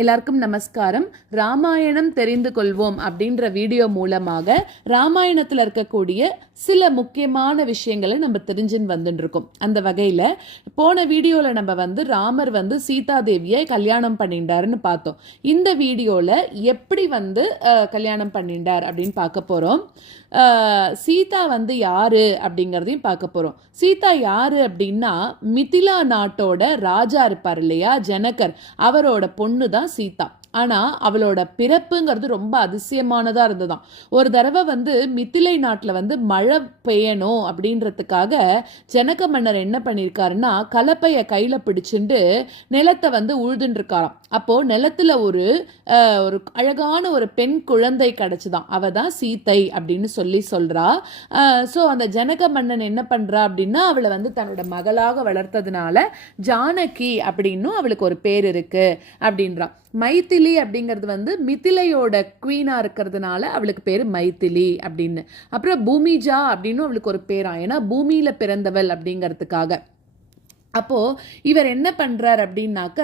எல்லாருக்கும் நமஸ்காரம். ராமாயணம் தெரிந்து கொள்வோம் அப்படின்ற வீடியோ மூலமாக ராமாயணத்தில் இருக்கக்கூடிய சில முக்கியமான விஷயங்களை நம்ம தெரிஞ்சுன்னு வந்துட்டு இருக்கோம். அந்த வகையில் போன வீடியோவில் நம்ம ராமர் சீதா தேவியை கல்யாணம் பண்ணிட்டாருன்னு பார்த்தோம். இந்த வீடியோவில் எப்படி கல்யாணம் பண்ணிட்டார் அப்படின்னு பார்க்க போகிறோம். சீதா யாரு அப்படிங்கிறதையும் பார்க்க போகிறோம். சீதா யாரு அப்படின்னா மிதிலா நாட்டோட ராஜா இருப்பார் இல்லையா, ஜனகர், அவரோட பொண்ணு தான் சீதா. ஆனால் அவளோட பிறப்புங்கிறது ரொம்ப அதிசயமானதாக இருந்ததுதான். ஒரு தடவை மிதிலை நாட்டில் மழை பெய்யணும் அப்படின்றதுக்காக ஜனக மன்னர் என்ன பண்ணியிருக்காருன்னா கலப்பையை கையில் பிடிச்சிட்டு நிலத்தை உழுதுன்னு இருக்காராம். அப்போது நிலத்தில் ஒரு அழகான ஒரு பெண் குழந்தை கிடச்சிதான். அவ தான் சீத்தை அப்படின்னு சொல்கிறா. ஸோ அந்த ஜனக மன்னன் என்ன பண்ணுறா அப்படின்னா அவளை தன்னோட மகளாக வளர்த்ததுனால ஜானகி அப்படின்னும் அவளுக்கு ஒரு பேர் இருக்கு அப்படின்றா. மைத்திலி அப்படிங்கிறது மிதிலையோட குவீனா இருக்கிறதுனால அவளுக்கு பேர் மைத்திலி அப்படின்னு. அப்புறம் பூமிஜா அப்படின்னு அவளுக்கு ஒரு பேரா, ஏன்னா பூமியில பிறந்தவள் அப்படிங்கிறதுக்காக. அப்போது இவர் என்ன பண்ணுறார் அப்படின்னாக்க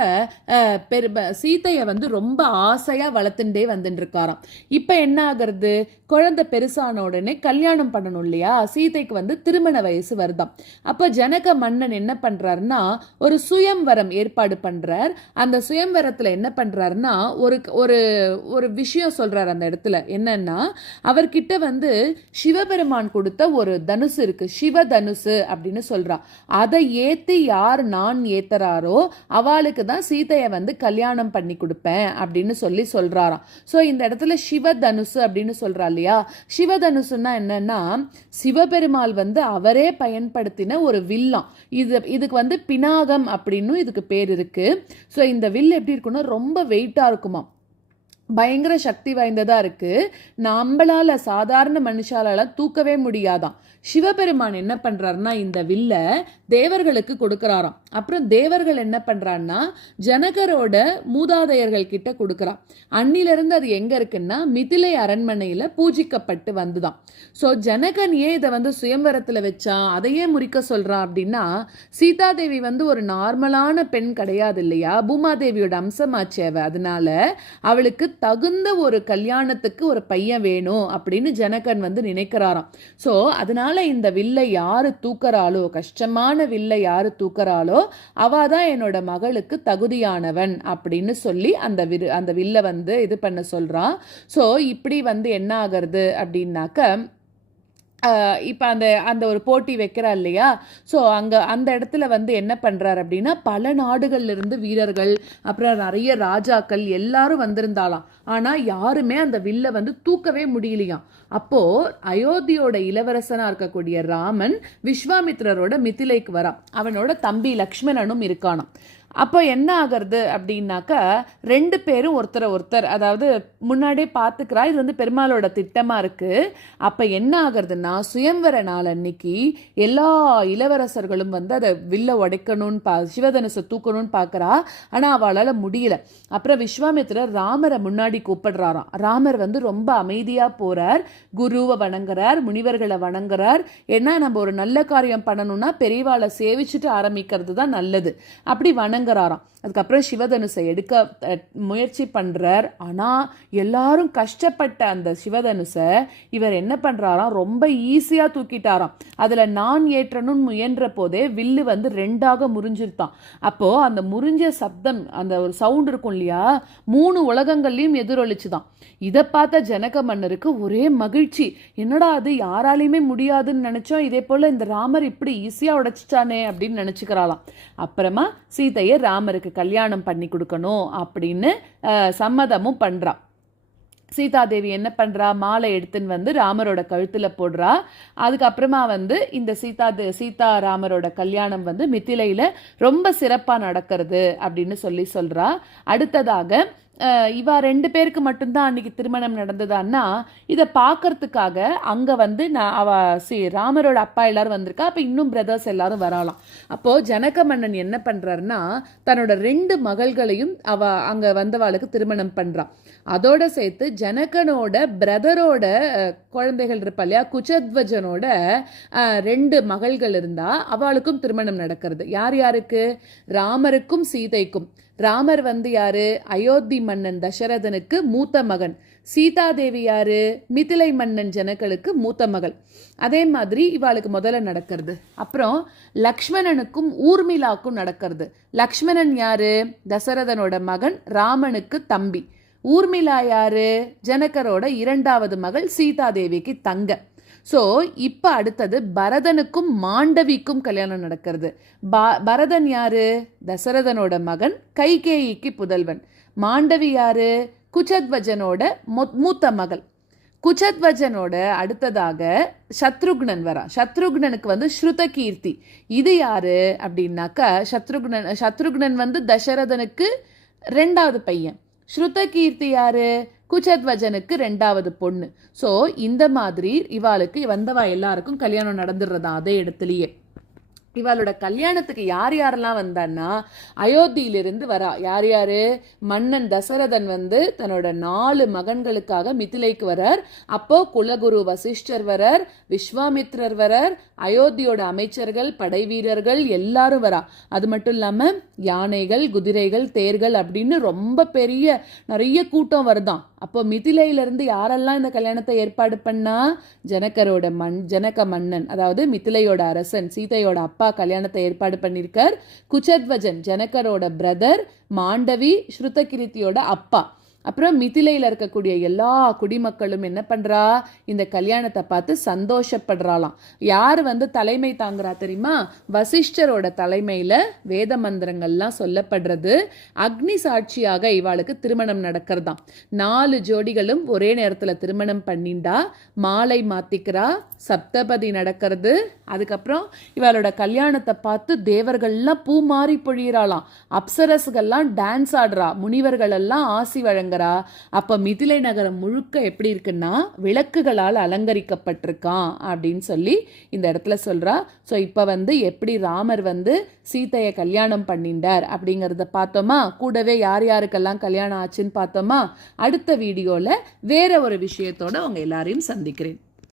சீத்தையை ரொம்ப ஆசையாக வளர்த்துட்டே வந்துட்டு இருக்காராம். இப்போ என்ன ஆகிறது, குழந்தை பெருசான உடனே கல்யாணம் பண்ணணும் இல்லையா, சீதைக்கு திருமண வயசு வருதாம். அப்போ ஜனக மன்னன் என்ன பண்ணுறாருன்னா ஒரு சுயம்வரம் ஏற்பாடு பண்ணுறார். அந்த சுயம்வரத்தில் என்ன பண்ணுறாருன்னா ஒரு ஒரு ஒரு விஷயம் சொல்கிறார். அந்த இடத்துல என்னன்னா அவர்கிட்ட சிவபெருமான் கொடுத்த ஒரு தனுசு இருக்குது, சிவ தனுசு அப்படின்னு சொல்கிறா. அதை ஏற்றி யார் நான் ஏத்தறாரோ அவளுக்கு தான் சீதையை கல்யாணம் பண்ணி கொடுப்பேன் அப்படின்னு சொல்றாராம். ஸோ இந்த இடத்துல சிவதனுசு அப்படின்னு சொல்றா இல்லையா. சிவதனுசுன்னா என்னன்னா சிவபெருமாள் அவரே பயன்படுத்தின ஒரு வில்லாம். இதுக்கு பினாகம் அப்படின்னு இதுக்கு பேர் இருக்கு. ஸோ இந்த வில் எப்படி இருக்குன்னா ரொம்ப வெயிட்டா இருக்குமா, பயங்கர சக்தி வாய்ந்ததா இருக்கு. நம்மளால சாதாரண மனுஷால தூக்கவே முடியாதான். சிவபெருமான் என்ன பண்றாருன்னா இந்த வில்ல தேவர்களுக்கு கொடுக்கறாராம். அப்புறம் தேவர்கள் என்ன பண்றான்னா ஜனகரோட மூதாதையர்கள் கிட்ட கொடுக்கறா. அன்னிலிருந்து அது எங்க இருக்குன்னா மிதிலை அரண்மனையில பூஜிக்கப்பட்டு வந்துதான். ஸோ ஜனகன் ஏன் இதை சுயம்வரத்துல வச்சா, அதையே முறிக்க சொல்றான் அப்படின்னா சீதாதேவி ஒரு நார்மலான பெண் கிடையாது இல்லையா, பூமாதேவியோட அம்சமாச்சேவ. அதனால அவளுக்கு தகுந்த ஒரு கல்யாணத்துக்கு ஒரு பையன் வேணும் அப்படின்னு ஜனகன் நினைக்கிறாராம். ஸோ அதனால இந்த வில்லை யாரு தூக்கறாளோ, கஷ்டமான வில்லை யாரு தூக்கறாளோ அவாதான் என்னோட மகளுக்கு தகுதியானவன் அப்படின்னு சொல்லி அந்த வில்லை இது பண்ண சொல்றான். ஸோ இப்படி என்ன ஆகிறது அப்படின்னாக்க இப்போ அந்த ஒரு போட்டி வைக்கிறா இல்லையா. ஸோ அந்த இடத்துல என்ன பண்ணுறாரு அப்படின்னா பல நாடுகள்லேருந்து வீரர்கள், அப்புறம் நிறைய ராஜாக்கள் எல்லாரும் வந்திருந்தாலாம். ஆனால் யாருமே அந்த வில்லை தூக்கவே முடியலையாம். அப்போது அயோத்தியோட இளவரசனாக இருக்கக்கூடிய ராமன் விஸ்வாமித்ரரோட மிதிலைக்கு வரான். அவனோட தம்பி லக்ஷ்மணனும் இருக்கானாம். அப்போ என்ன ஆகிறது அப்படின்னாக்கா ரெண்டு பேரும் ஒருத்தர் அதாவது முன்னாடியே பார்த்துக்கிறா. இது பெருமாளோட திட்டமாக இருக்குது. அப்போ என்ன ஆகுறதுன்னா சுயம்வர நாள் அன்னைக்கு எல்லா இளவரசர்களும் அதை வில்ல உடைக்கணும்னு சிவதனுசை தூக்கணும்னு பார்க்குறா. ஆனால் அவளால் முடியல. அப்புறம் விஸ்வாமித்திரர் ராமரை முன்னாடி கூப்பிடுறாராம். ராமர் ரொம்ப அமைதியாக போகிறார், குருவை வணங்குறார், முனிவர்களை வணங்குறார். ஏன்னா நம்ம ஒரு நல்ல காரியம் பண்ணணும்னா பெரியவாளை சேவிச்சுட்டு ஆரம்பிக்கிறது தான் நல்லது. அப்படி வணங்குறாராம். அதுக்கப்புறம் சிவதனுசை எடுக்க முயற்சி பண்றார். ஆனா எல்லாரும் கஷ்டப்பட்ட அந்த சிவதனுசை இவர் என்ன பண்றாராம், ரொம்ப ஈஸியா தூக்கிட்டாராம். அதுல நான் ஏற்றணும்னு முயன்ற போதே வில்லு ரெண்டாக முறிஞ்சிருத்தான். அப்போ அந்த முறிஞ்ச சப்தம், அந்த ஒரு சவுண்ட் இருக்கும் இல்லையா, 3 உலகங்கள்லயும் எதிரொலிச்சுதான். இதை பார்த்த ஜனக மன்னருக்கு ஒரே மகிழ்ச்சி. என்னடா அது, யாராலையுமே முடியாதுன்னு நினைச்சோம், இதே போல இந்த ராமர் இப்படி ஈஸியா உடைச்சிட்டானே அப்படின்னு நினைச்சுக்கிறாளாம். அப்புறமா சீதையை ராமருக்கு கல்யாணம் பண்ணி கொடுக்கணும் அப்படின்னு சம்மதமும் பண்றா. சீதாதேவி என்ன பண்றா, மாலை எடுத்துன்னு ராமரோட கழுத்துல போடுறா. அதுக்கப்புறமா இந்த சீதா ராமரோட கல்யாணம் மிதிலையில ரொம்ப சிறப்பா நடக்கிறது அப்படின்னு சொல்றா. அடுத்ததாக இவா 2 பேருக்கு மட்டும்தான் அன்னைக்கு திருமணம் நடந்ததான்னா இதை பார்க்கறதுக்காக அங்கே ராமரோட அப்பா எல்லாரும் வந்திருக்கா. அப்போ இன்னும் பிரதர்ஸ் எல்லாரும் வரலாம். அப்போது ஜனக மன்னன் என்ன பண்ணுறாருன்னா தன்னோட 2 மகள்களையும் அங்கே வந்தவாளுக்கு திருமணம் பண்ணுறான். அதோட சேர்த்து ஜனகனோட பிரதரோட குழந்தைகள் இருப்பா இல்லையா, குச்சத்வஜனோட 2 மகள்கள் இருந்தா அவளுக்கும் திருமணம் நடக்கிறது. யார் யாருக்கு, ராமருக்கும் சீதைக்கும். ராமர் வந்து யாரு? அயோத்தி மன்னன் தசரதனுக்கு மூத்த மகன். சீதாதேவி யாரு? மிதிலை மன்னன் ஜனகளுக்கு மூத்த மகள். அதே மாதிரி இவாளுக்கு முதல்ல நடக்கிறது. அப்புறம் லக்ஷ்மணனுக்கும் ஊர்மிளாக்கும் நடக்கிறது. லக்ஷ்மணன் யாரு? தசரதனோட மகன், ராமனுக்கு தம்பி. ஊர்மிளா யாரு? ஜனகரோட இரண்டாவது மகள், சீதாதேவிக்கு தங்க. ஸோ இப்போ அடுத்தது பரதனுக்கும் மாண்டவிக்கும் கல்யாணம் நடக்கிறது. பரதன் யாரு? தசரதனோட மகன், கைகேயிக்கு புதல்வன். மாண்டவி யாரு? குச்சத்வஜனோட மூத்த மகள். குச்சத்வஜனோட அடுத்ததாக சத்ருக்னன் வரா. சத்ருக்னனுக்கு வந்து ஸ்ருதகீர்த்தி. இது யாரு அப்படின்னாக்கா சத்ருக்னன் வந்து தசரதனுக்கு ரெண்டாவது பையன். ஸ்ருதகீர்த்தி யாரு? குச்சத்வஜனுக்கு ரெண்டாவது பொண்ணு. ஸோ இந்த மாதிரி இவாளுக்கு வந்தவா எல்லாருக்கும் கல்யாணம் நடந்துடுறதா அதே இடத்துலயே. இவளோட கல்யாணத்துக்கு யார் யாரெல்லாம் வந்தான்னா அயோத்தியிலிருந்து வரா. யார் யாரு? மன்னன் தசரதன் வந்து தன்னோட 4 மகன்களுக்காக மிதிலைக்கு வரார். அப்போ குலகுரு வசிஷ்டர் வரார், விஸ்வாமித்ரர் வரார், அயோத்தியோட அமைச்சர்கள், படை வீரர்கள் எல்லாரும் வரா. அது மட்டும் இல்லாம யானைகள், குதிரைகள், தேர்கள் அப்படின்னு ரொம்ப பெரிய நிறைய கூட்டம் வருதான். அப்போ மிதிலையிலிருந்து யாரெல்லாம் இந்த கல்யாணத்தை ஏற்பாடு பண்ணா? ஜனக மன்னன், அதாவது மிதிலையோட அரசன், சீதையோட அப்பா கல்யாணத்தை ஏற்பாடு பண்ணியிருக்கார். குச்சத்வஜன் ஜனகரோட பிரதர், மாண்டவி ஸ்ருதகிருத்தியோட அப்பா. அப்புறம் மிதிலையில் இருக்கக்கூடிய எல்லா குடிமக்களும் என்ன பண்றா? இந்த கல்யாணத்தை பார்த்து சந்தோஷப்படுறாளாம். யார் வந்து தலைமை தாங்குறா தெரியுமா? வசிஷ்டரோட தலைமையில வேத மந்திரங்கள்லாம் சொல்லப்படுறது. அக்னி சாட்சியாக இவாளுக்கு திருமணம் நடக்கிறதாம். 4 ஜோடிகளும் ஒரே நேரத்துல திருமணம் பண்ணிண்டா. மாலை மாத்திக்கிறா, சப்தபதி நடக்கிறது. அதுக்கப்புறம் இவளோட கல்யாணத்தை பார்த்து தேவர்கள்லாம் பூ மாறி பொழியிறாளாம். அப்சரஸ்கள்லாம் டான்ஸ் ஆடுறா, முனிவர்கள் எல்லாம் ஆசி வழங்குறா. அப்ப மிதிலை நகரம் முழுக்க எப்படி இருக்குன்னா விளக்குகளால் அலங்கரிக்கப்பட்டிருக்கான் அப்படின்னு சொல்லி இந்த இடத்துல சொல்றா. ஸோ இப்ப வந்து எப்படி ராமர் வந்து சீதையை கல்யாணம் பண்ணிண்டார் அப்படிங்கறத பார்த்தோமா. கூடவே யார் யாருக்கெல்லாம் கல்யாணம் ஆச்சுன்னு பார்த்தோமா. அடுத்த வீடியோல வேற ஒரு விஷயத்தோட உங்க எல்லாரையும் சந்திக்கிறேன்.